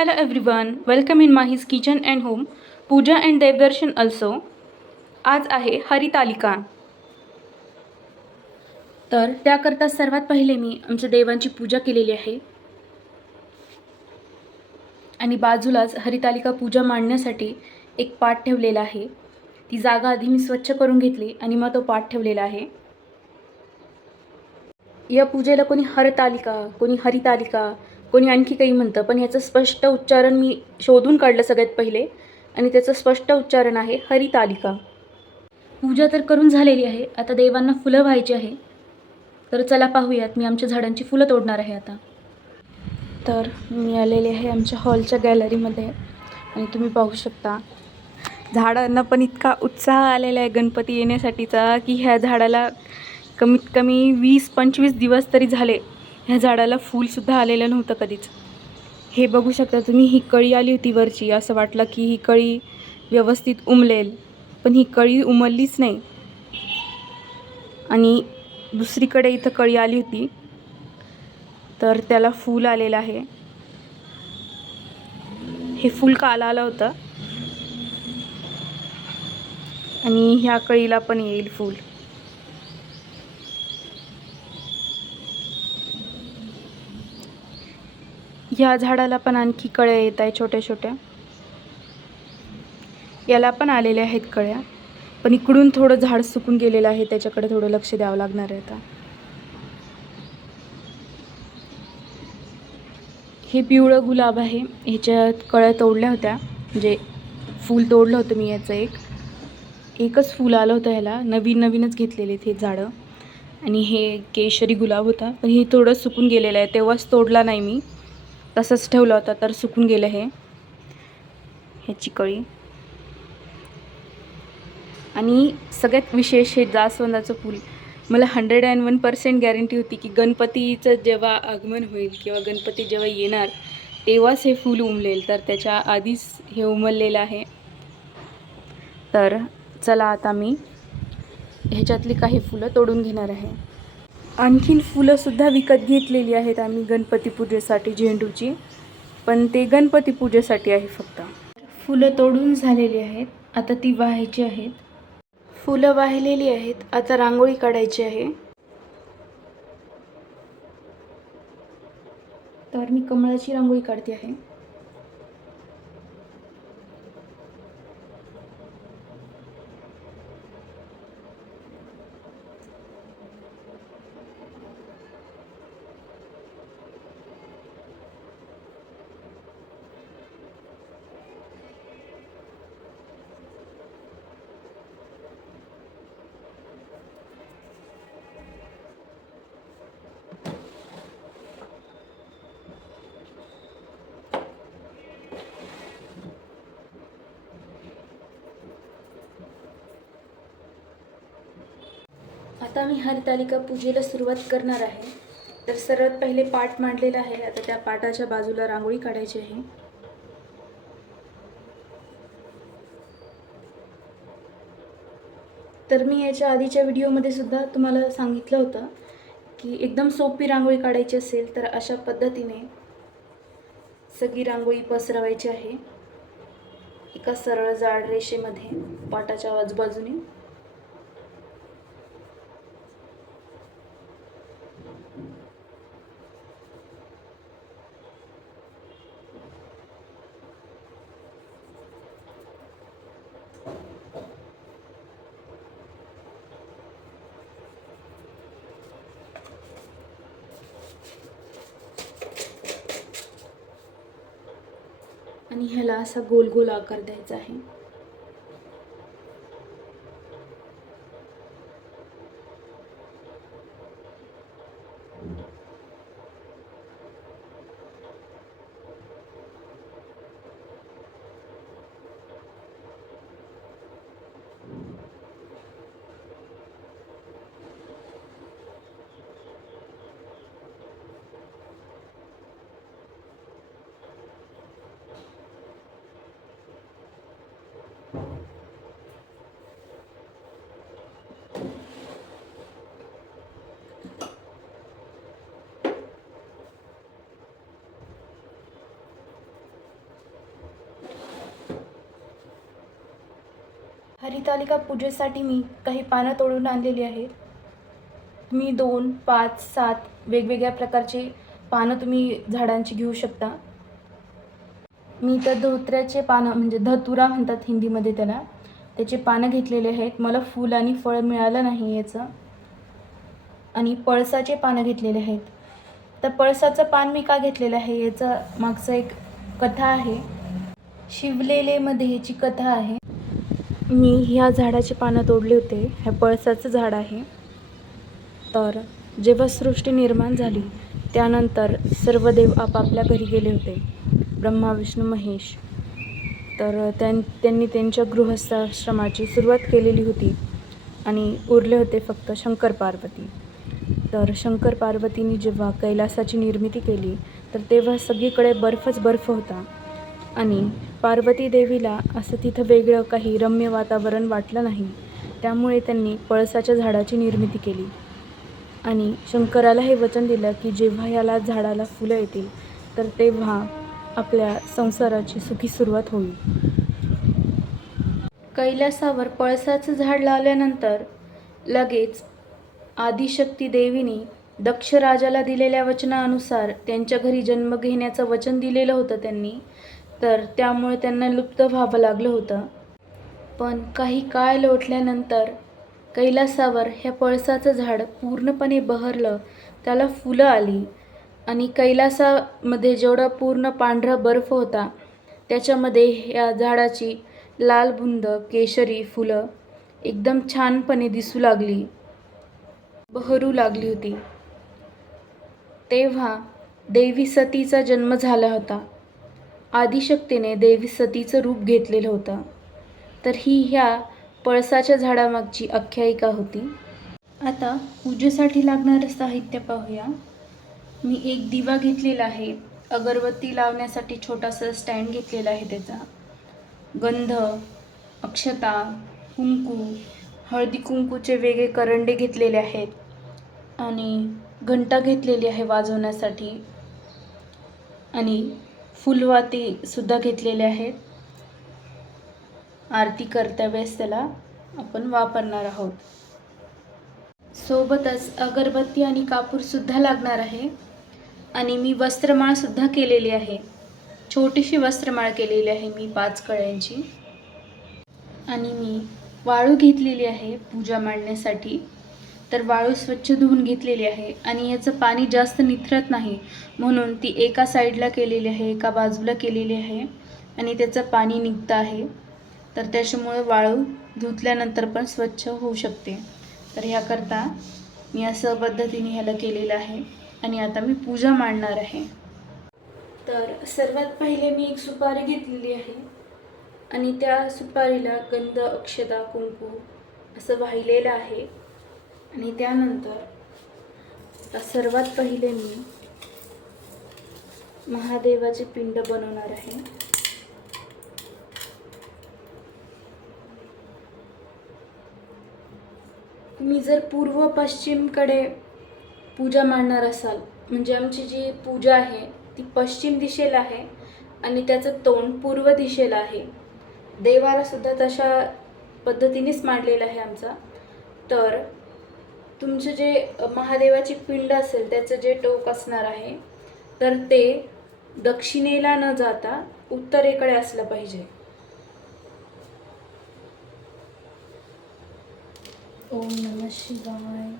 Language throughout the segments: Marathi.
Hello everyone, welcome in Mahi's kitchen and home puja and devdarshan also आज आहे हरितालिका. तर त्याकरता सर्वात पहिले मी आमच्या देवांची पूजा केलेली आहे. आणि बाजूलाच हरितालिका पूजा मांडण्यासाठी एक पाट ठेवलेला आहे. ती जागा आधी मी स्वच्छ करून घेतली आणि मग तो पाट ठेवलेला आहे. या पूजेला कोणी हरतालिका कोणी हरितालिका कोणी आणखी काही म्हणतं पण याचं स्पष्ट उच्चारण मी शोधून काढलं सगळ्यात पहिले. आणि त्याचं स्पष्ट उच्चारण आहे हरितालिका. पूजा तर करून झालेली आहे आता देवांना फुलं व्हायची आहे. तर चला पाहूयात मी आमच्या झाडांची फुलं तोडणार आहे आता. तर मी आलेले आहे आमच्या हॉलच्या गॅलरीमध्ये आणि तुम्ही पाहू शकता. झाडांना पण इतका उत्साह आलेला आहे गणपती येण्यासाठीचा की ह्या झाडाला कमीत कमी वीस पंचवीस दिवस तरी झाले. ह्या झाडाला फूलसुद्धा आलेलं नव्हतं कधीच. हे बघू शकता तुम्ही ही कळी आली होती वरची. असं वाटलं की ही कळी व्यवस्थित उमलेल पण ही कळी उमललीच नाही. आणि दुसरीकडे इथं कळी आली होती तर त्याला फूल आलेलं आहे. हे फूल काल आलं होतं. आणि ह्या कळीला पण येईल फूल. ह्या झाडाला पण आणखी कळ्या येत आहे छोट्या छोट्या. याला पण आलेल्या आहेत कळ्या. पण इकडून थोडं झाड सुकून गेलेलं आहे त्याच्याकडे थोडं लक्ष द्यावं लागणार आहे आता. हे पिवळं गुलाब आहे. ह्याच्यात कळ्या तोडल्या होत्या. म्हणजे फूल तोडलं होतं मी याचं एक. एकच फूल आलं होतं ह्याला. नवीन नवीनच घेतलेले हे झाडं. आणि हे केशरी गुलाब होता. पण हे थोडं सुकून गेलेलं आहे. तेव्हाच तोडला नाही मी. तसंच ठेवलं होता तर सुकून गेलं हे. ह्याची कळी आणि सगळ्यात विशेष हे जास्वंदाचं फूल. मला hundred and one percent guarantee होती की गणपतीचं जेव्हा आगमन होईल किंवा गणपती जेव्हा येणार तेव्हाच हे फूल उमलेल. तर त्याच्या आधीच हे उमललेलं आहे. तर चला आता मी ह्याच्यातली काही फुलं तोडून घेणार आहे. आणखीन फुलंसुद्धा विकत घेतलेली आहेत आम्ही गणपती पूजेसाठी झेंडूची. पण ते गणपती पूजेसाठी आहे फक्त. फुलं तोडून झालेली आहेत आता ती वाहायची आहेत. फुलं वाहिलेली आहेत आता रांगोळी काढायची आहे. तर मी कमळाची रांगोळी काढते आहे. आता मी हरितालिका पूजेला सुरुवात करणार आहे. तर सर्वात पहिले पाट मांडलेला आहे. आता त्या पाटाच्या बाजूला रांगोळी काढायची आहे. तर मी याच्या आधीच्या व्हिडिओमध्ये सुद्धा तुम्हाला सांगितलं होतं की एकदम सोपी रांगोळी काढायची असेल तर अशा पद्धतीने सगळी रांगोळी पसरवायची आहे. एका सरळ जाड रेषेमध्ये पाटाच्या आजूबाजूने आणि ह्याला असा गोल गोल आकार द्यायचा आहे. हरितालिका पूजेसाठी मी काही पानं तोडून आणलेली आहेत. तुम्ही दोन पाच सात वेगवेगळ्या प्रकारचे पानं तुम्ही झाडांची घेऊ शकता. मी तर धोत्र्याचे पानं म्हणजे धतुरा म्हणतात हिंदीमध्ये त्याला. त्याचे पानं घेतलेले आहेत. मला फूल आणि फळ मिळालं नाही याचं. आणि पळसाचे पानं घेतलेले आहेत. तर पळसाचं पान मी का घेतलेलं आहे याचं मागचं एक कथा आहे. शिवलेलेमध्ये ह्याची कथा आहे. मी ह्या झाडाची पानं तोडले होते. हे पळसाचं झाड आहे. तर जेव्हा सृष्टी निर्माण झाली. त्यानंतर सर्व देव आपापल्या घरी गेले होते. ब्रह्मा विष्णू महेश. तर त्यां त्यांनी त्यांच्या गृहस्थाश्रमाची सुरुवात केलेली होती आणि उरले होते फक्त शंकर पार्वती. तर शंकर पार्वतीने जेव्हा कैलासाची निर्मिती केली तर तेव्हा सगळीकडे बर्फच बर्फ होता आणि पार्वती देवीला असं तिथं वेगळं काही रम्य वातावरण वाटलं नाही. त्यामुळे त्यांनी पळसाच्या झाडाची निर्मिती केली. आणि शंकराला हे वचन दिलं की जेव्हा याला झाडाला फुलं येतील तर तेव्हा आपल्या संसाराची सुखी सुरुवात होईल. कैलासावर पळसाचं झाड लावल्यानंतर लगेच आदिशक्ती देवीने दक्ष राजाला दिलेल्या वचनानुसार त्यांच्या घरी जन्म घेण्याचं वचन दिलेलं होतं त्यांनी. तर त्यामुळे त्यांना लुप्त व्हावं लागलं होतं. पण काही काळ लोटल्यानंतर कैलासावर ह्या पळसाचं झाड पूर्णपणे बहरलं त्याला फुलं आली आणि कैलासामध्ये जेवढा पूर्ण पांढरा बर्फ होता त्याच्यामध्ये ह्या झाडाची लाल बुंद केशरी फुलं एकदम छानपणे दिसू लागली बहरू लागली होती. तेव्हा देवी सतीचा जन्म झाला होता. आदिशक्तीने देवी सतीचं रूप घेतलेलं होतं. तर ही ह्या पळसाच्या झाडामागची आख्यायिका होती. आता पूजेसाठी लागणारं साहित्य पाहूया. मी एक दिवा घेतलेला आहे. अगरबत्ती लावण्यासाठी छोटासा स्टँड घेतलेला आहे त्याचा. गंध अक्षता कुंकू हळदी कुंकूचे वेगळे करंडे घेतलेले आहेत आणि घंटा घेतलेली आहे वाजवण्यासाठी. आणि फुलवातीसुद्धा घेतलेले आहेत. आरती करत्या वेळेस त्याला आपण वापरणार आहोत. सोबतच अगरबत्ती आणि कापूरसुद्धा लागणार आहे. आणि मी वस्त्रमाळसुद्धा केलेली आहे. छोटीशी वस्त्रमाळ केलेली आहे मी पाच कळ्यांची. आणि मी वाळू घेतलेली आहे पूजा मांडण्यासाठी. तर वाळू स्वच्छ धुवून घेतलेली आहे आणि याचं पाणी जास्त निथरत नाही. म्हणून ती एका साईडला केलेली आहे एका बाजूला केलेली आहे आणि त्याचं पाणी निघतं आहे. तर त्याच्यामुळे वाळू धुतल्यानंतर पण स्वच्छ होऊ शकते. तर ह्याकरता मी असं पद्धतीने ह्याला केलेलं आहे आणि आता मी पूजा मांडणार आहे. तर सर्वात पहिले मी एक सुपारी घेतलेली आहे आणि त्या सुपारीला गंध अक्षता कुंकू असं वाहिलेलं आहे. आणि त्यानंतर सर्वात पहिले मी महादेवाचे पिंड बनवणार आहे. तुम्ही जर पूर्व पश्चिमकडे पूजा मांडणार असाल म्हणजे आमची जी पूजा आहे ती पश्चिम दिशेला आहे आणि त्याचं तोंड पूर्व दिशेला आहे. देवाला सुद्धा तशा पद्धतीनेच मांडलेला आहे आमचा. तर तुमचं जे महादेवाची पिंड असेल त्याचं जे टोक असणार आहे तर ते दक्षिणेला न जाता उत्तरेकडे असलं पाहिजे. ओम नम शिवाय.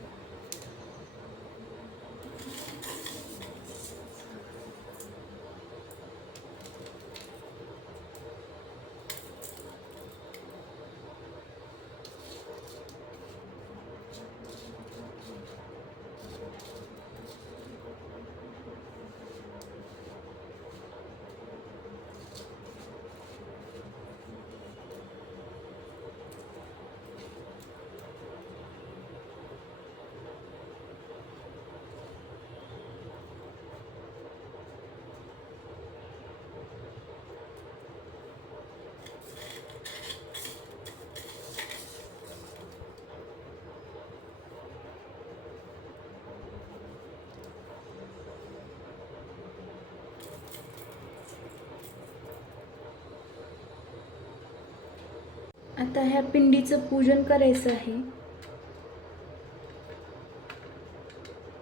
आता ह्या पिंडीचं पूजन करायचं आहे.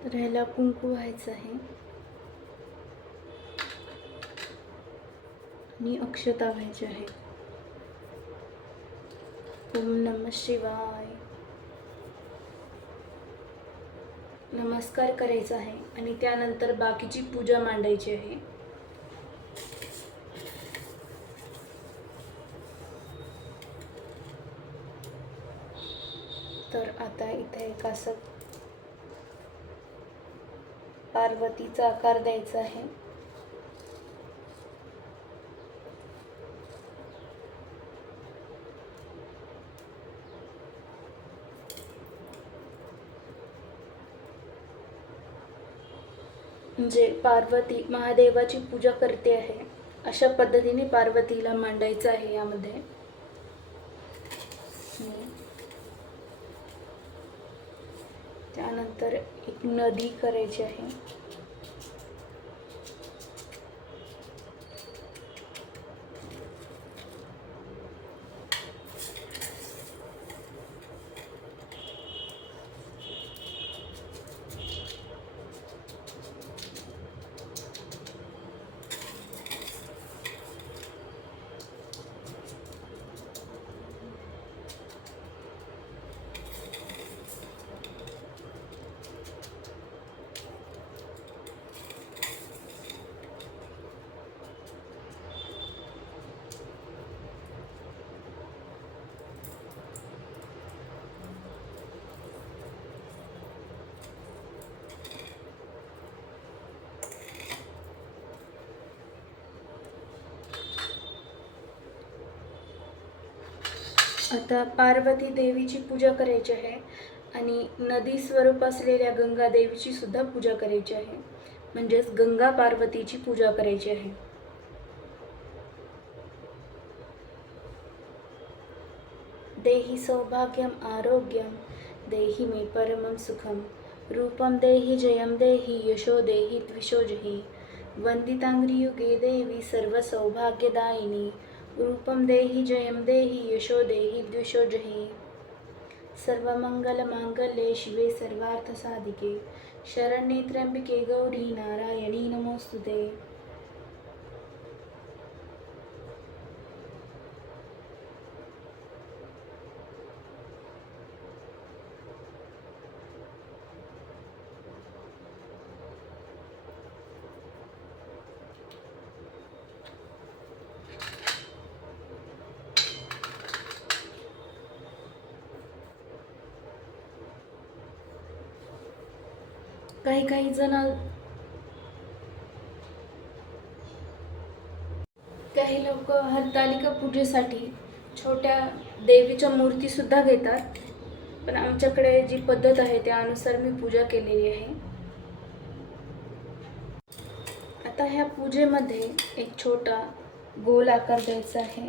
तर ह्याला कुंकू व्हायचं आहे. आणि अक्षता व्हायची आहे. ओम नम शिवाय. नमस्कार करायचा आहे आणि त्यानंतर बाकीची पूजा मांडायची आहे तर कासत पार्वतीचा आकार द्यायचा आहे. म्हणजे पार्वती महादेवाची पूजा करते आहे. अशा पद्धतीने पार्वतीला मांडायचं आहे यामध्ये हम्म. त्यानंतर एक नदी करायची आहे. आता पार्वती देवीची पूजा करायची आहे आणि नदी स्वरूप असलेल्या गंगा देवीची सुद्धा पूजा करायची आहे. म्हणजेच गंगा पार्वतीची पूजा करायची आहे. देहि सौभाग्यम आरोग्यम देहि मे परमम सुखम रूपं देहि जयम देहि यशो देहि द्विषोजहि वंदितांग्रियुगे देवी सर्व सौभाग्यदायिनी रूपं देहि जयं देहि यशो देहि द्विषोजहि सर्वमङ्गलमाङ्गल्ये शिवे सर्वार्थसाधिके। शरण्ये त्र्यम्बिके गौरी नारायणी नमोऽस्तु ते। काही काही जण काही लोक हरतालिका पूजेसाठी छोट्या देवीच्या मूर्ती सुद्धा घेतात. पण आमच्याकडे जी पद्धत आहे त्यानुसार मी पूजा केलेली आहे. आता ह्या पूजेमध्ये एक छोटा गोल आकार द्यायचा आहे.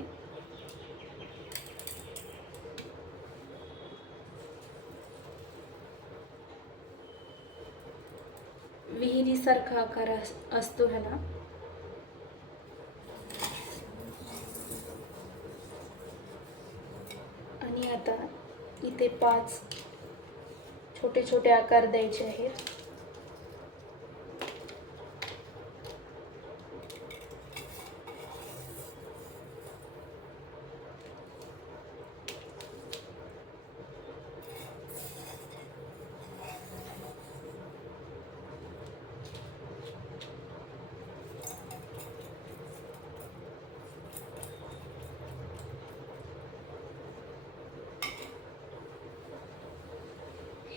विहिरीसारखा आकार अस- असतो ह्याला आणि आता इथे पाच छोटे छोटे आकार द्यायचे आहेत.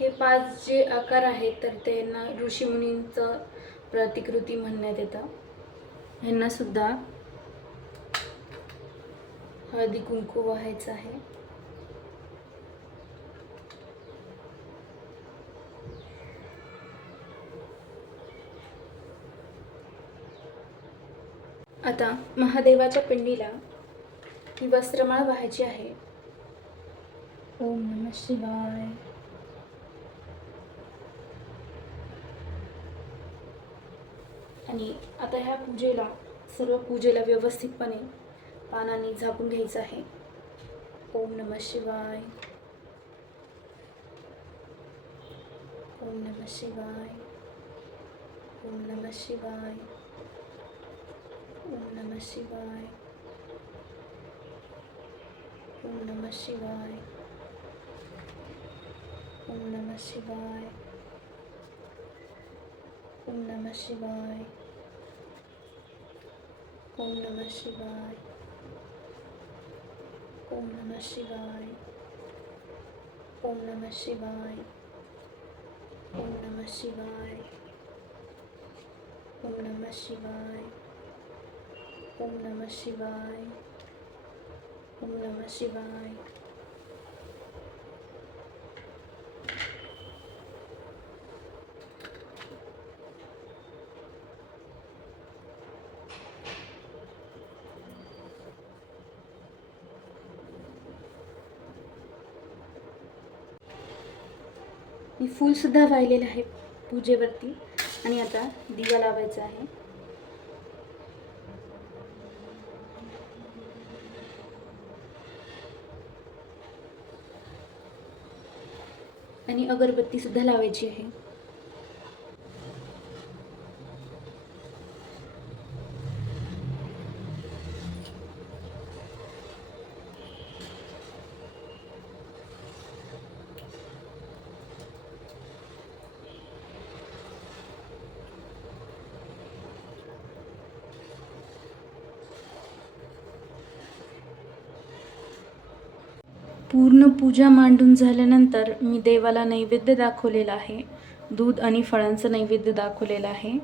हे पाच जे आकार आहेत तर त्यांना ऋषीमुनींचं प्रतिकृती म्हणण्यात येतं. ह्यांना सुद्धा हळदी कुंकू व्हायचं आहे. आता महादेवाच्या पिंडीला ही वस्त्रमाळ व्हायची आहे. ओम नम शिवाय. आणि आता ह्या पूजेला सर्व पूजेला व्यवस्थितपणे पानाने झाकून घ्यायचं आहे. ओम नमः शिवाय. ओम नमः शिवाय. ओम नमः शिवाय. ओम नमः शिवाय. ओम नमः शिवाय. ओम नमः शिवाय. ओम नमः शिवाय. ओम नमः शिवाय ओम नमः शिवाय ओम नमः शिवाय ओम नमः शिवाय ओम नमः शिवाय ओम नमः शिवाय ओम नमः शिवाय मी फूलसुद्धा वाहिलेलं आहे पूजेवरती. आणि आता दिवा लावायचा आहे. आणि अगरबत्तीसुद्धा लावायची आहे. पूर्ण पूजा मांडून झाल्यानंतर मी देवाला नैवेद्य दाखवलेला आहे. दूध आणि फळांचं नैवेद्य दाखवलेलं आहे.